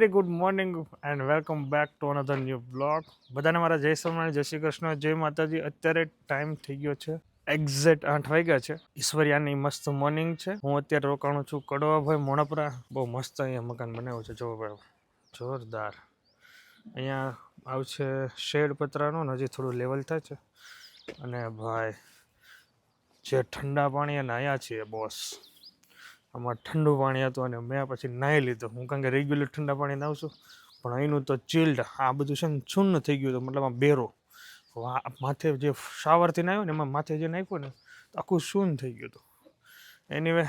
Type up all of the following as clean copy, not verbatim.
Very good morning and welcome back to another new blog. બધાને મારા જય સ્વામિનારાયણ, જય શ્રી કૃષ્ણ, જય માતાજી. અત્યારે ટાઈમ થઈ ગયો છે એક્ઝેક્ટ 8 વાગ્યા છે. ઈશ્વરિયાની મસ્ત મોર્નિંગ છે. હું અત્યારે રોકાણું છું કડવાભાઈ મોણપરા. બહુ મસ્ત અહીંયા મકાન બનાવ્યું છે, જો ભાઈ જોરદાર. અહીંયા આવશે શેડ પતરાનું, હજી થોડું લેવલ થાય છે. અને ભાઈ જે ઠંડા પાણીએ નાહ્યા છીએ બોસ, આમાં ઠંડુ પાણી હતું અને મેં પછી નાહી લીધું. હું કારણ કે રેગ્યુલર ઠંડા પાણી નાહું છું, પણ અહીંનું તો ચીલ્ડ. આ બધું છે ને છૂન થઈ ગયું હતું, મતલબ આ બેરો માથે જે શાવરથી નાખ્યો ને એમાં માથે જે નાખ્યું ને આખું શૂન થઈ ગયું હતું. એનીવે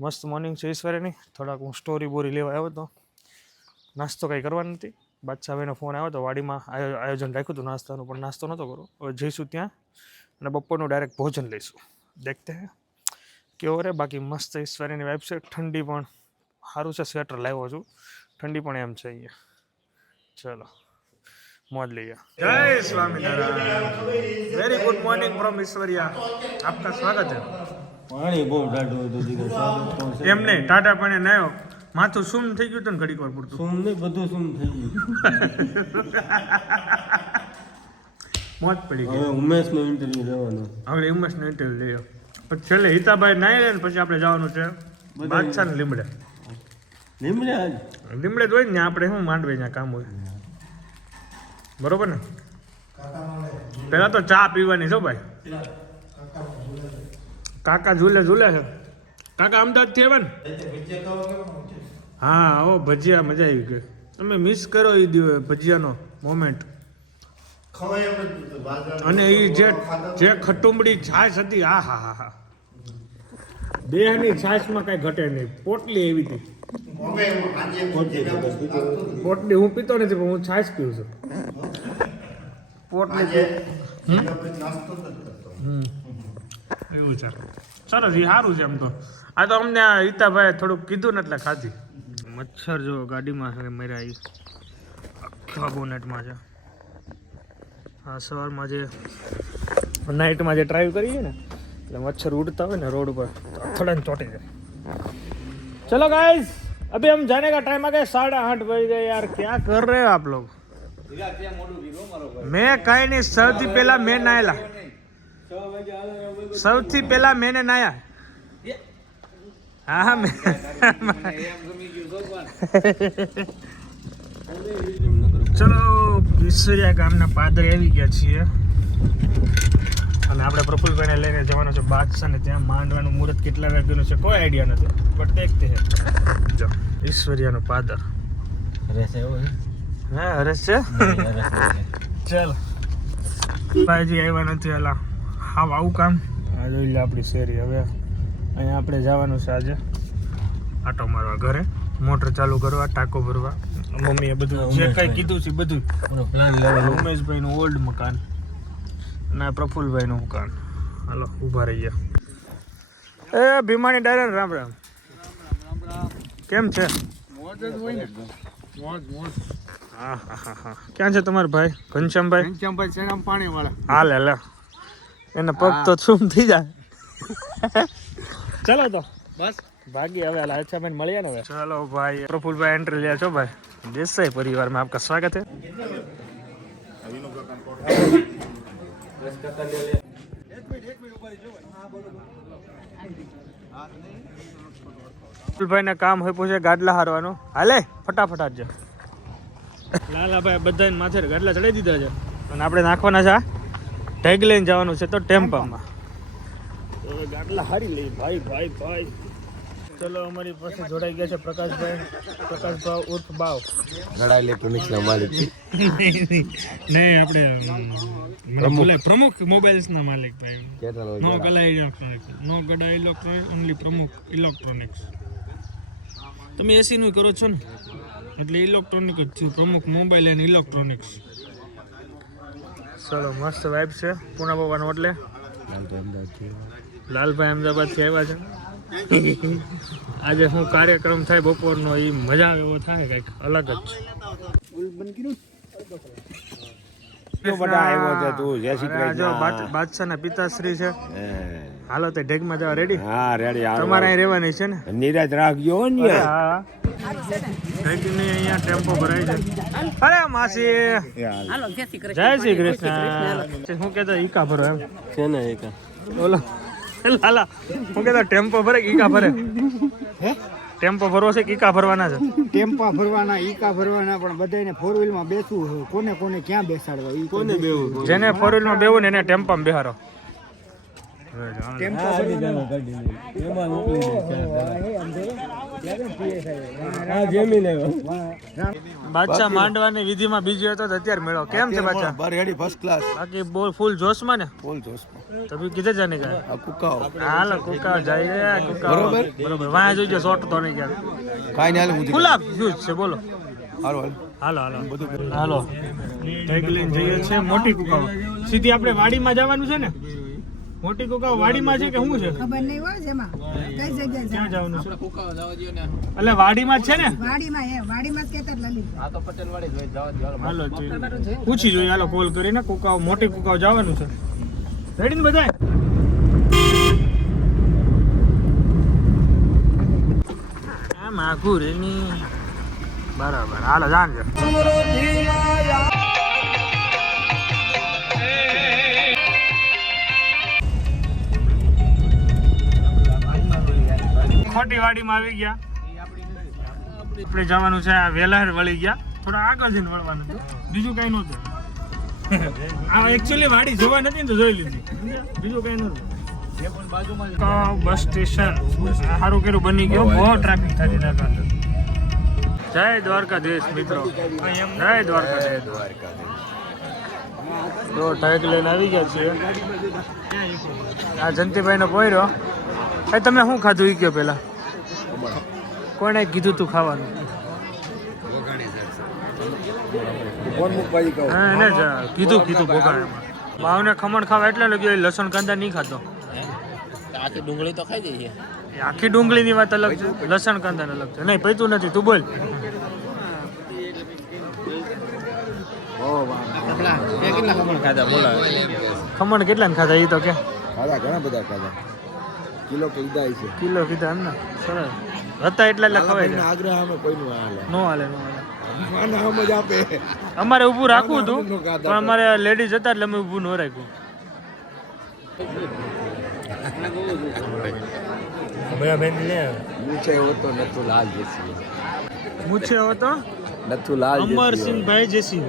મસ્ત મોર્નિંગ છે ઈશ્વરીની. થોડાક હું સ્ટોરી બોરી લેવા આવ્યો હતો. નાસ્તો કંઈ કરવા નથી. બાદશાહભાઈનો ફોન આવ્યો હતો, વાડીમાં આયોજન રાખ્યું હતું નાસ્તાનું, પણ નાસ્તો નહોતો કરો. હવે જઈશું ત્યાં અને બપોરનું ડાયરેક્ટ ભોજન લઈશું. દેખતે હે કેવો રે. બાકી મસ્ત ઈશ્વરીની વાઇફ છે. ઠંડી પણ સારું છે, સ્વેટર લાવ્યો છું. ઠંડી પણ એમ છે અહીંયા. ચલો મોજ લઈએ. જય Swaminarayan. Very good morning from Ishwariya. આપકા સ્વાગત છે. પાણી બહુ ટાઢું હતું દીકરા. એમ નહીં, ટાટા પાણી નાયો, માથું સૂમ થઈ ગયું હતું ને ઘડીક વાર પૂરતું. સૂમ નહીં, બધું સૂમ થઈ ગયું. મોજ પડી ગઈ. હવે ઉમેશનો ઇન્ટરવ્યુ લેવાનો. હવે ઉમેશનો ઇન્ટરવ્યુ લઈએ. પછી છેલ્લે હિતાભાઈ નાઈ લે ને પછી આપણે જવાનું છે બાદશાહ ને લીમડે. લીમડે લીમડે જ હોય ને આપણે શું માંડવે ત્યાં કામ હોય, બરોબર ને. પેલા તો ચા પીવાની છો ભાઈ. કાકા ઝૂલે ઝૂલે છે. કાકા અમદાવાદથી આવે ને. હા ઓ ભજીયા મજા આવી ગઈ. તમે મિસ કરો એ ભજીયાનો મોમેન્ટ. અને એ જે ખટુંબડી છાશ હતી, આ હા હા હા, દેહની છાશમાં કઈ ઘટે નહીં. પોટલી એવી હતી. પોટલી હું પીતો નથી, પણ હું છાશ પીઉં છું. પોટલી એવું છે. સરસ, એ સારું છે એમ તો. આ તો અમને હિતાભાઈ થોડુંક કીધું ને એટલે ખાધી. મચ્છર જો ગાડીમાં મર્યા, એ આખા બોનેટમાં છે. હા, સવારમાં જે નાઇટમાં જે ડ્રાઈવ કરીએ ને એટલે મચ્છર ઉડતા હોય ને રોડ ઉપર, અથડાને ચોંટી જાય. ચલો ગાइस, अभी हम जाने का टाइम आ गया, 8:30 बज गए यार. क्या कर रहे हो आप लोग? मैं कहीं नहीं, સૌથી પહેલા મેં નાયેલા. સૌથી પહેલા મેને નાયા. હા હા, ચલો ઈશ્વરિયા ગામના પાદરે આવી ગયા છીએ અને આપણે પ્રફુલભાઈને લઈને જવાનું છે બાદશાહ ને. ત્યાં માંડવાનું મુહૂર્ત કેટલા વાગ્યાનું છે કોઈ આઈડિયા નથી, બટ દેખતે હે. જો ઈશ્વરિયાનું પાદર. હા હરેશ છે. ચાલ ભાઈજી આવ્યા નથી. હાલા હા, આવું કામ. આ જોઈ લે આપણી શેરી. હવે અહીંયા આપણે જવાનું છે આજે આટો મારવા, ઘરે મોટર ચાલુ કરવા, ટાંકો ભરવા. મમ્મીએ બધું જે કંઈ કીધું છે બધું પ્લાન લેવા. ઉમેશભાઈનું ઓલ્ડ મકાન અને પ્રફુલભાઈનું મકાન. હાલો ઊભા રહી ગયા. એ ભીમાની ડાયર, રામ રામ. કેમ છે? હા હા હા હા. ક્યાં છે તમારા ભાઈ ઘનશ્યામભાઈ? ઘનશ્યામભાઈ સેનામ પાણી વાળા. હાલે લે, એના પગ તો શું થઈ જાય. ચલો તો બસ ભાગી હવે. હાલ અચ્છા ભાઈ મળ્યા ને હવે. ચલો ભાઈ, પ્રફુલભાઈ એન્ટ્રી લ્યા છો ભાઈ. દેસાઈ પરિવાર में आपका स्वागत है. પ્રફુલભાઈ ને કામ હોય પૂછે ગાડલા હારવાનું. હાલે ફટાફટ આજે લાલાભાઈ બધાને માથે ગાડલા ચડાવી દીધા છે અને આપણે નાખવાના છે ટેગ લઈને જવાનું છે તો ટેમ્પામાં. તો ગાડલા હારી લઈ ભાઈ ભાઈ ભાઈ. ચલો અમારી પાસે જોડાઈ ગયા છે પ્રકાશભાઈ ઉર્ફ બાવ. ગડા ઇલેક્ટ્રોનિક્સના માલિક. નહીં, આપણે પ્રમુખ મોબાઈલ્સના માલિક ભાઈ. નો ગડા ઇલેક્ટ્રોનિક્સ, નો ગડા ઇલેક્ટ્રોનિક્સ, ઓનલી પ્રમુખ ઇલેક્ટ્રોનિક્સ. તમે એસી નું કરો છો ને એટલે ઇલેક્ટ્રોનિક જ થયું, પ્રમુખ મોબાઈલ એન્ડ ઇલેક્ટ્રોનિક્સ. ચલો મસ્ત વાઇબ છે. પૂના બાબાનો એટલે લાલભાઈ અમદાવાદથી આવ્યા છે. આજે શું કાર્યક્રમ થાય બપોરનો, એ મજા આવે એવો થાય, કંઈક અલગ જ છે. બાદશાહ ના પિતાશ્રી છે. હાલો તે ઢેગમાં જવા રેડી? હા રેડી. તમારે અહીં રહેવાની છે ને? નિરાજ રાખજો ને. હા નહીં અહીંયા ટેમ્પો ભરાય છે. અરે માસી હાલો જય શ્રી કૃષ્ણ. જય શ્રી કૃષ્ણ. શું કહેતા ઈકા ભરો એમ છે ને એક ઓલો લાલા હું કહેતા ટેમ્પો ભરે કે ઈકા ભરે? ટેમ્પો ભરવો છે કે ઈકા ભરવાના છે? ટેમ્પા ભરવાના ઈકા ભરવાના પણ બધાને ફોર વ્હીલ માં બેસવું છે. કોને કોને ક્યાં બેસાડવા ઈ કોને બેવું જેને ફોર વ્હીલ માં બેવું ને એને ટેમ્પામાં બેહારો. ટેમ્પા બાદશાહ માંડવાની વિધિમાં બીજી હતો તો અત્યારે મેળો કેમ છે બાદશાહ? બાર હેડી ફર્સ્ટ ક્લાસ બાકી બોલ ફૂલ જોશમાં ને બોલ જોશમાં તો બી કીધે જાને જાય આ કુકાઓ હાલ કુકા જાય કુકા બરોબર. બરોબર વાયા જોઈજો શોર્ટ તો નહીં ગયા કાઈ નહીં હાલ હું ગુલાબ જ્યુસ છે બોલો. હાલો હાલ હાલો હાલો ટેગ લઈને જઈએ છે મોટી કુકાઓ. સીધી આપણે વાડીમાં જવાનું છે ને? મોટી કુકાઓ વાડીમાં છે કે શું છે? ખબર નહીં હોય જેમાં કઈ જગ્યાએ ક્યાં જવાનું છે? એટલે વાડીમાં જ છે ને? વાડીમાં જ કહેતા લલિત. હાલો પૂછી જોઈએ હાલો કોલ કરીને કુકાઓ મોટી કુકાઓ જવાનું છે. રેડી ને બધાય? આમ આઘું રેની બરાબર હાલો જાણજો. મોટી વાડીમાં આવી ગયા. આપણે જવાનું છે આ વેલાર વળી ગયા થોડા આગળ જઈને વળવાનું હતું. બીજું કઈ નહોતું. આ એકચ્યુઅલી વાડી જોવા નથી ને તો જોઈ લીધી. બીજું કઈ નહોતું. બસ સ્ટેશન સારું કર્યું બની ગયો. બહુ ટ્રાફિક થતી હતા. જય દ્વારકાધીશ મિત્રો. જય દ્વારકાધીશ. તો ટાઈક લઈને આવી ગયા છીએ. આ જંતીભાઈ નો પોયરો. તમે શું ખાધું ઈ કયો પેલા? કોણે કીધું તું ખાવાનું? હા એને જ કીધું બોગાણેમાં. ભાવને ખમણ ખાવા એટલે લગ્યો લસણ કાંદા નહીં ખાતો. આખી ડુંગળી તો ખાઈ જઈએ. એ આખી ડુંગળીની વાત અલગ છે, લસણ કાંદાને અલગ છે. નહીં પૈતું નથી તું બોલ. કેટલા ખમણ ખાધા બોલા? ખમણ કેટલા ને ખાધા એ તો કે ખાધા ઘણા બધા ખાધા કિલો કીધા છે કિલો કીધા એમ ને? સરસ હતા એટલે ખવાય છે. આગ્રહ અમે કોઈનું હાલે નો હાલે નો હાલે. આના આમ જ આપે અમારે ઊભું રાખવું હતું પણ અમારે લેડીઝ હતા એટલે અમે ઊભું ન રાખ્યું. મૂછે હોતો નતું લાલ જેસી મૂછે હો તો નતું લાલ અમરસિંહભાઈ જેસી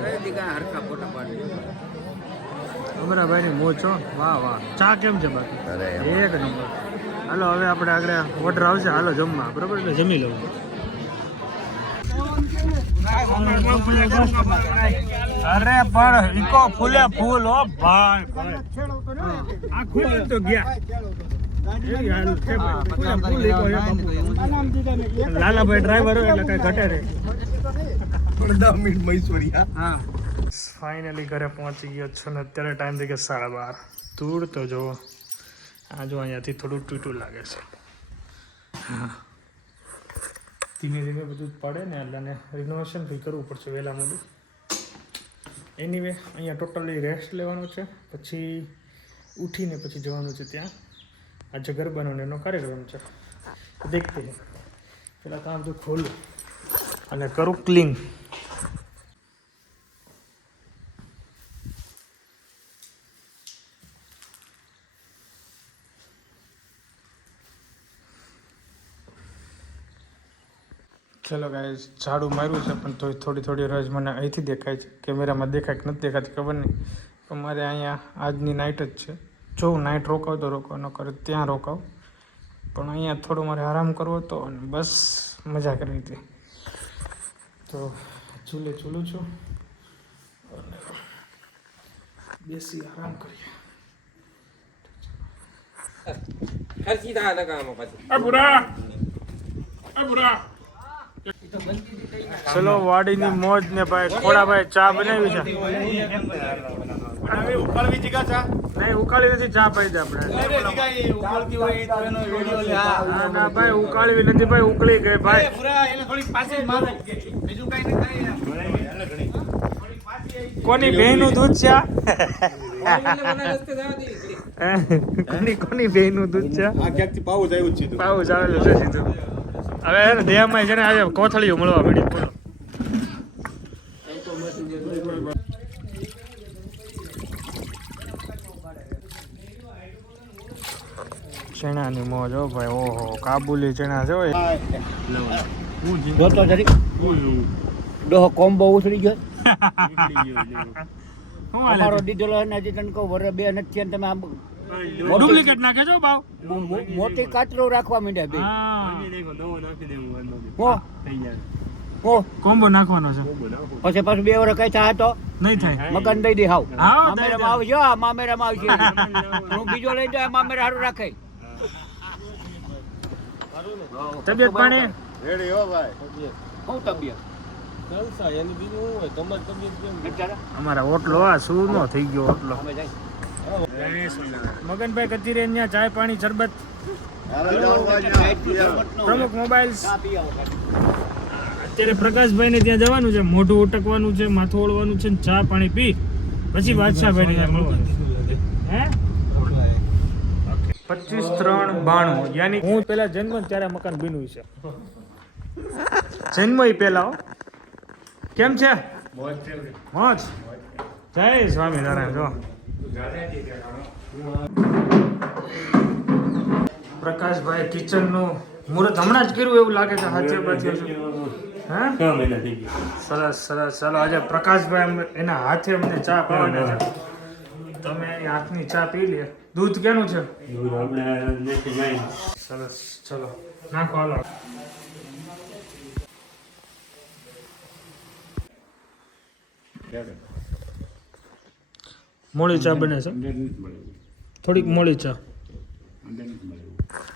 અમરાભાઈની મોજ છો. વાહ વાહ. ચા કેમ છે બાકી? અરે એક નંબર. હાલો હવે આપણે આગળ ઓર્ડર આવશે. હાલો જમવા બરોબર એટલે જમી લઉં. અરે પણ ઈકો ફૂલે ફૂલ હો ભાઈ. આ ખુલે તો ગયા. લાલાભાઈ ડ્રાઈવર એટલે કઈ ઘટે રે. 10 મિનિટ મૈસુરિયા ફાઇનલી ઘરે પહોંચી ગયો છું ને અત્યારે ટાઈમ થઈ ગયો 12:30. દૂર તો જો આ જો અહીંયાથી થોડું તૂટું લાગે છે. હા ધીમે ધીમે બધું પડે ને એટલે રિનોવેશન કંઈ કરવું પડશે વહેલા મોડું. એનીવે અહીંયા ટોટલી રેસ્ટ લેવાનો છે. પછી ઉઠીને પછી જવાનું છે ત્યાં. આજે ગરબાનો ને એનો કાર્યક્રમ છે. દેખતે હે. પેલા કામ તો ખોલું અને કરું ક્લીન. ચલો ગાઈસ ઝાડુ માર્યું છે પણ તો થોડી રજ મને અહીંથી દેખાય છે. કેમેરામાં દેખાય કે નથી દેખાતી ખબર નહીં. પણ મારે અહીંયા આજની નાઇટ જ છે. જો નાઇટ રોકાવ તો રોકાવ ન કરે ત્યાં રોકાવ. પણ અહીંયા થોડો મારે આરામ કરવો હતો અને બસ મજા કરવી હતી. તો ચૂલું છું અને બેસી આરામ કરીએ. ખર્ચી થા લગાવવા પછી ચલો વાડીની મોજ ને ભાઈ ખોડાભાઈ ચા બનાવી છે. નહીં ઉકાળી નથી ચા પાઈ દે આપણે. ના ભાઈ ઉકાળવી નથી ભાઈ ઉકળી ગઈ ભાઈ. કોની બહેનું દૂધ છે? કોની બહેનું દૂધ છે? આ ક્યાંકથી પાઉસ આવ્યું છે પાઉસ આવેલું છે સીધું. હવે દેહમાં છે ને આજે કોથળીઓ મળવા મળી બોલો. ચણાની મોજ હો ભાઈ, ઓહો કાબુલી ચણા છે ઓય. જોતો જરી ડોહો કોમ્બો ઉછળી ગયો અમારો દીધેલો ને હજી તને કહું વરે બે નથી અને તમે આમ ડુપ્લિકેટ નાખે છો ભાવ. મોટી કાચરો રાખવા માંડ્યા બે હો કોમ્બો નાખવાનો છે, પછી પાછું 2 વર્ષ કઈ થાય તો નહીં થાય. મકાન દઈ દે હાવ હાવ દઈ દે. મામેરામાં આવજો મામેરામાં આવશે હું બીજો લઈ જાય મામેરા હારું રાખે તબિયત પાણી હું તબિયત અમારા ઓટલો આ શું નો થઈ ગયો ઓટલો. મગનભાઈ કતી રે અહીંયા ચાય પાણી શરબત પ્રમુખ મોબાઈલ્સ. અત્યારે પ્રકાશભાઈ ને ત્યાં જવાનું છે, મોઢું ઉટકવાનું છે, માથું ઓળવાનું છે, ચા પાણી પી પછી બાદશાહભાઈ ને ત્યાં મળવાનું. હે 25/3/92 યાની હું પેલા જન્મ ત્યારે મકાન બન્યું છે. જન્મ પેલા હો. કેમ છે મોજ? જય સ્વામિનારાયણ. જો પ્રકાશભાઈ કિચન નું મુહૂર્ત હમણાં જ કર્યું એવું લાગે છે. હાથે બાજુ હા સરસ સરસ. ચાલો આજે પ્રકાશભાઈ એના હાથે અમને ચા પીવાના છે. તમે હાથની ચા પી લે. દૂધ કેનું છે? સરસ. ચલો નાખો હાલો. મોળી ચા બને છે, થોડીક મોળી ચા.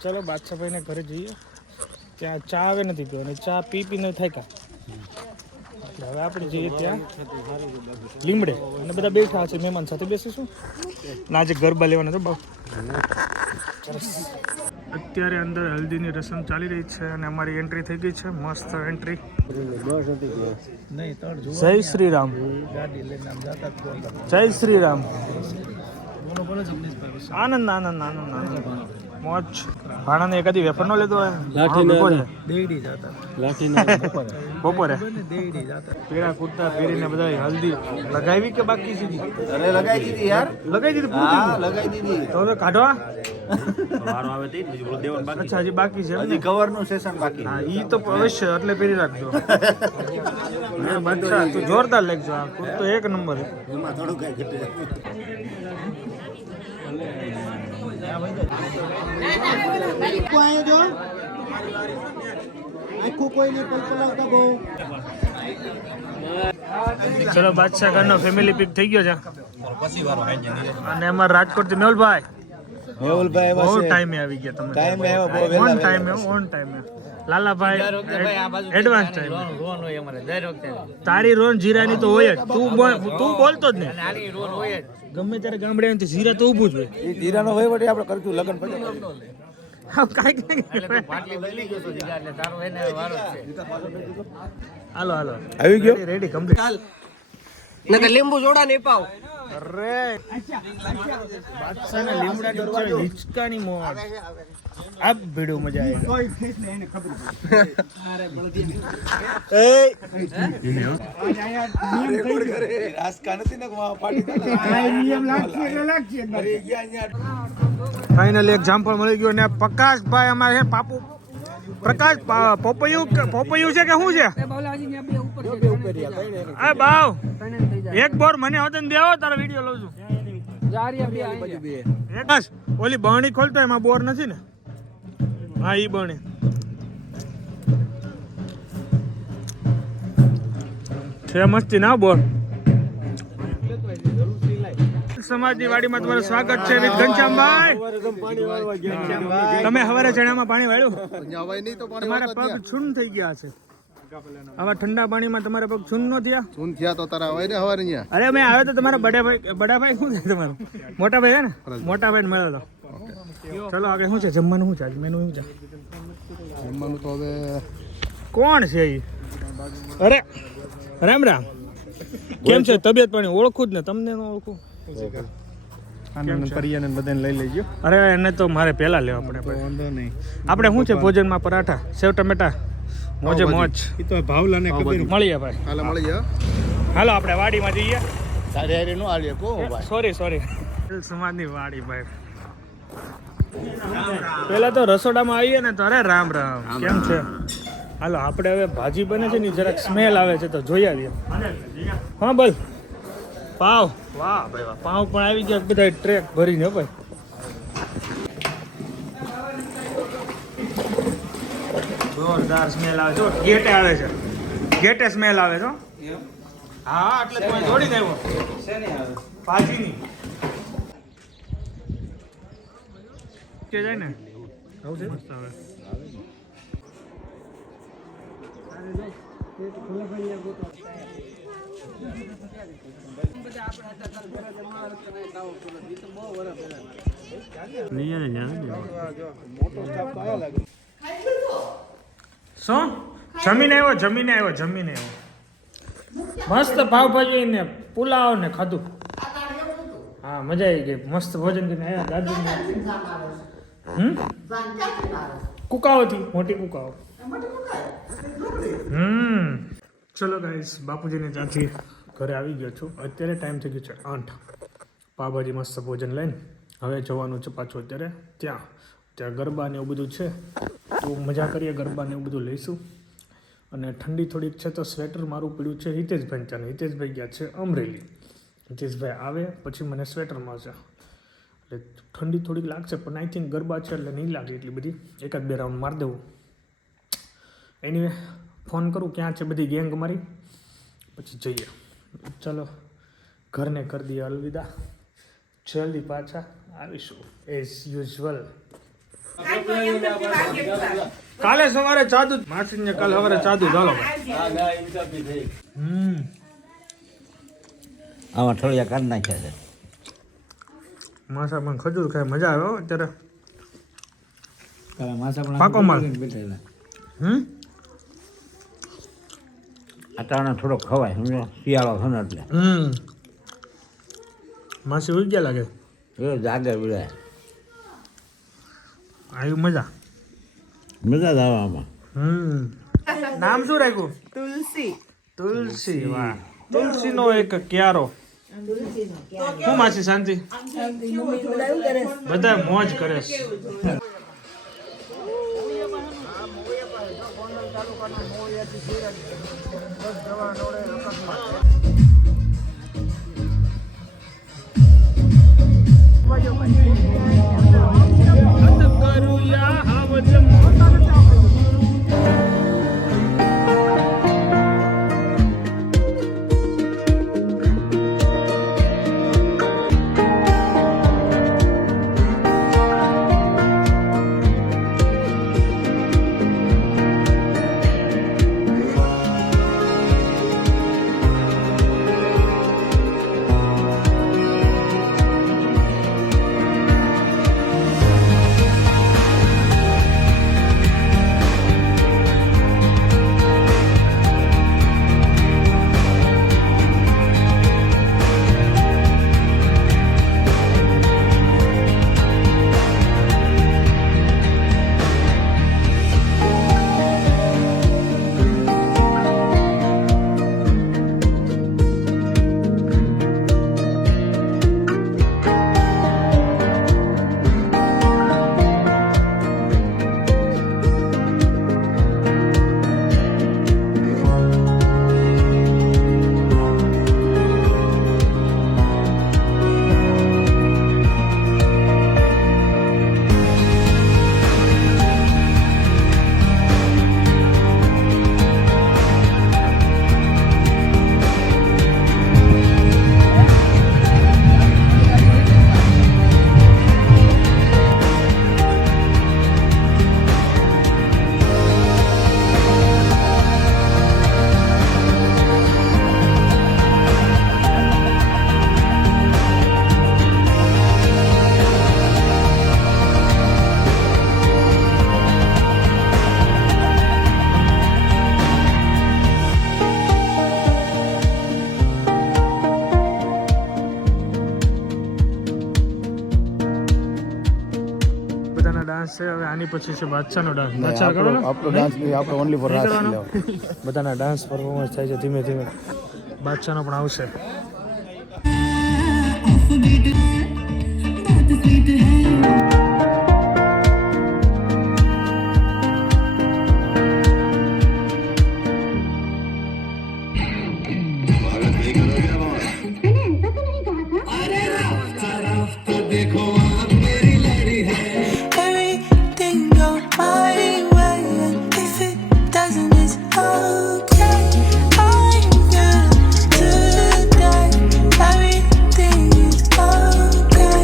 ચલો બાદશાહભાઈને ઘરે જઈએ. ત્યાં ચા આવે નથી પીવાની, ચા પીને થાય કા. એટલે હવે આપણે જઈએ ત્યાં લીમડે અને બધા બેઠા છે, મહેમાન સાથે બેસીશું. ના આજે ગરબા લેવાના તો બહુ સરસ. અત્યારે અંદર હલ્દીની રસમ ચાલી રહી છે અને અમારી એન્ટ્રી થઈ ગઈ છે. મસ્ત એન્ટ્રી. જય શ્રી રામ. જય શ્રી રામ. આનંદ આનંદ આનંદ આનંદ મોજ. ભાણાને એકાદી વેફર નો લેતો બપોરે પેડા કુર્તા પહેરીને બધા હલ્દી લગાવી કે બાકી છે? અરે લગાઈ દીધી યાર, લગાવી દીધી પૂરી થઈ હા ગઈ? લગાઈ દીધી. તો હવે કાઢવા. અચ્છા હજી બાકી છે એમ ને? હજી કવર નું સેશન બાકી. હા ઈ તો અવશ્ય એટલે પહેરી રાખજો. બાદશાહ તું જોરદાર લેખજો. આ કુર્તો એક નંબર છે. એમાં થોડું કઈ ઘટે. ચલો બાદશાહ ઘરનો ફેમિલી પિક થઈ ગયો છે અને અમારા રાજકોટ થી મેહુલભાઈ મેહુલભાઈ બહુ ટાઈમે આવી ગયા તમે. ટાઈમે આવ્યા, બહુ ઓન ટાઈમે ઓન ટાઈમે. Lalabhai advance time. તારી રોન જીરાની તો હોય જ. તું બોલતો જ નહીં. ગમે ત્યારે ગામડે આવીને જીરા તો ઊભું જ હોય. એ જીરાનો વહીવટ આપણે કરશું લગન પછી. હા કાંઈ હાલો હાલો આવી ગયો? Ready complete. લીંબુ જોડા નહીં પાવ. અરે બાદશાહના લીમડાની ઉપર હિંચકાની મોજ. આ ભીડું મજા ફાઇનલી એક જામફળ મળી ગયું અને પ્રકાશભાઈ અમારે છે પાપુ પ્રકાશ પોપૈયું છે કે શું છે? આ બાવ એક બોર મને વતન દેવો તારો વિડીયો લઉં છું. બસ ઓલી બરણી ખોલતો એમાં બોર નથી ને? હા ઈ બરણી. છે મસ્તી ના બોર. સમાજની વાડીમાં તમારું સ્વાગત છે વિથ ઘનશ્યામભાઈ. તમે હવારે ચણામાં પાણી વાળ્યું? તમારા પગ છૂન થઈ ગયા છે. આવા ઠંડા પાણીમાં તમારા પગ છૂન નો થયા? શું થયા તો તારા હોય ને હવારે અહીંયા. અરે મેં આવ્યો તો તમારા બડાભાઈ શું છે તમારું? મોટા ભાઈ છે ને? મોટા ભાઈ મળ્યો હતો. ચલો આગળ શું છે જમવાનું? શું છે આજ મેનુ? શું છે જમવાનું? તો હવે કોણ છે એ? અરે રામ રામ. કેમ છે તબિયત પાણી? ઓળખું જ ને તમને ન ઓળખું. આનંદ પરિયાને બધાને લઈ લેજો. અરે એને તો મારે પહેલા લેવા પડે ભાઈ. વાંધો નહીં. આપણે શું છે ભોજનમાં પરાઠા સેવ ટમેટા મોજે મોજ એ તો ભાવલાને ખબર. મળીએ ભાઈ. હાલો મળી જાઓ. હાલો આપણે વાડીમાં જઈએ. સારી હારી નો આલીએ કો ભાઈ. સોરી સમાજની વાડી ભાઈ. પેલા તો રસોડામાં આવીએ ને તો અરે રામ રામ કેમ છે. હાલો આપણે હવે ભાજી બને છે ને જરાક સ્મેલ આવે છે તો જોઈ આવીએ. હા બોલ પાવ. વાહ ભાઈ વાહ, પાવ પણ આવી ગયા બધા ટ્રેક ભરીને ભાઈ. જોરદાર સ્મેલ આવે છે. ગેટે આવે છે, ગેટે સ્મેલ આવે છે. હા એટલે તમે દોડીને આવ્યો ભાજીની કે જાય ને મસ્ત આવે. શું જમીને આવ્યો મસ્ત પાવભાજી ને પુલાવ ને ખાધું. હા મજા આવી ગઈ. મસ્ત ભોજન કરીને આવ્યા દાદુ. કુકાઓથી મોટી કુકાઓ. ચલો ગાઈસ બાપુજીને ત્યાંથી ઘરે આવી ગયો છું. અત્યારે ટાઈમ થઈ ગયો છે 8. પાવભાજી મસ્ત ભોજન લઈને હવે જવાનું છે પાછું અત્યારે ત્યાં ગરબા ને એવું બધું છે તો મજા કરીએ. ગરબા ને એવું બધું લઈશું. અને ઠંડી થોડીક છે તો સ્વેટર મારું પીડ્યું છે હિતેશભાઈ ચાને. હિતેશભાઈ ગયા છે અમરેલી. હિતેશભાઈ આવે પછી મને સ્વેટર મળશે. એટલે ઠંડી થોડીક લાગશે પણ આઈ થિંક ગરબા છે એટલે નહીં લાગે એટલી બધી. 1-2 રાઉન્ડ મારી દેવું. એનીવે ફોન કરું ક્યાં છે બધી ગેંગ મારી પછી જઈએ. ચાલો ઘરને કરી દઈએ અલવિદા. જલ્દી પાછા આવીશું એઝ યુઝ્યુઅલ. કાલે સવારે ચાદુ માસીને કાલે સવારે ચાદુ ચાલો. આમાં થોડી કાઢ નાખ્યા છે. માસા પણ ખજૂર ખાય મજા આવે હો અત્યારે. માસા પણ પાકો માલ. અટાણે થોડો ખવાય સમજો શિયાળો છે ને એટલે. માસી ઉઈ ગયા લાગે. એ જાગે વિડાય. આવી મજા મજા જ આવે આમાં. નામ શું રાખ્યું? તુલસી. વાહ. તુલસીનો એક ક્યારો. શું માસી શાંતિ? બધા મોજ કરે છે. ડાન્સ છે હવે આની પછી છે બાદશાહનો ડાન્સ બાદશાહ કરો ને આપણો ડાન્સ નહીં, આપણો ઓનલી ફોર નહીં રાસ કરવાનો? લેવો. બધાના ડાન્સ પરફોર્મન્સ થાય છે ધીમે ધીમે બાદશાહનો પણ આવશે Everything goes my way, and if it doesn't, it's okay. I'm good today. Everything is okay.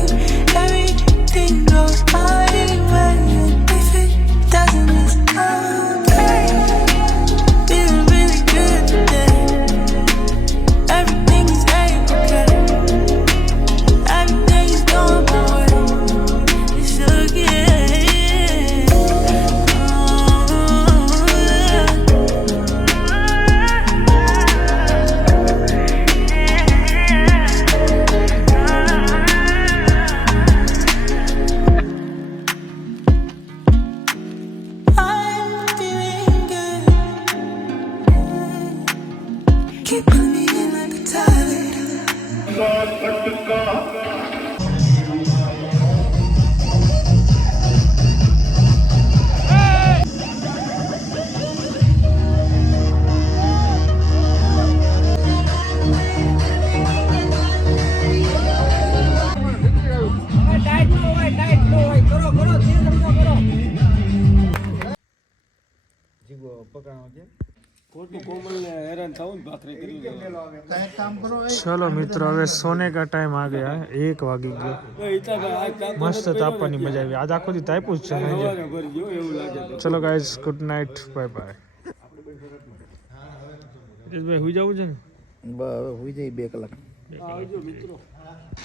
Everything goes my way, and if it doesn't, it's okay. Feeling really good today. Everything is okay. Everything is going my way. It's okay. I'm feeling good. Keep pulling me in like a tide. Jigo પકડવાનો છે ચલો મિત્રો હવે સોને કા time આ ગયા 1 વાગી ગયો મસ્ત તાપવાની મજા આવી આજ આખો દી તાપ્યું જ છે ને ચલો guys good night bye bye ભાઈ હુઈ જવું છે ને બસ હવે હોઈ જાય 2 કલાક.